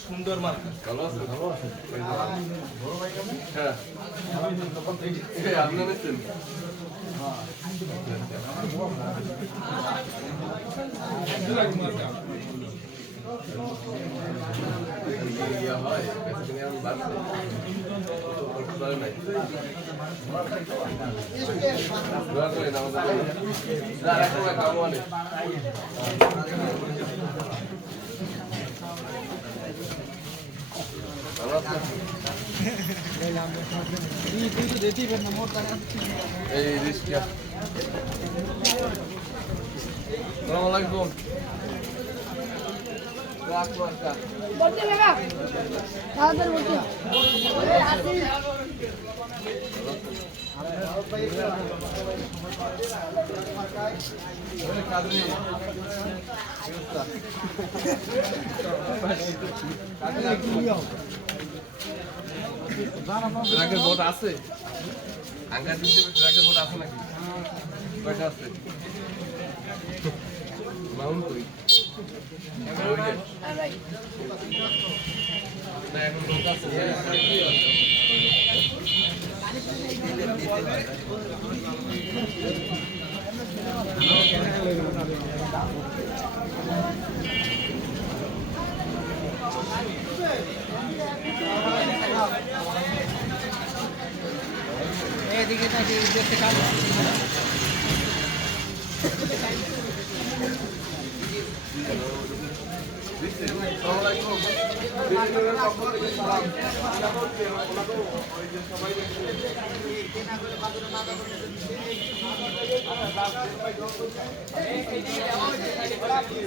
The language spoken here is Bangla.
সুন্দর মার্ক। ভালো আছে? ভালো আছে। হ্যাঁ। আপনি নিচ্ছেন? এই রিস্কিয়া আসসালামু আলাইকুম বলতে বাবা তাড়াতাড়ি বলতে ট্রাকের বোট আছে আঙ্কা দিতে ট্রাকের বোট আছে নাকি কয়টা আছে মাউন্ট কই না এখন লোক আছে এদিকে তাকে দেখতে কাজ সবাই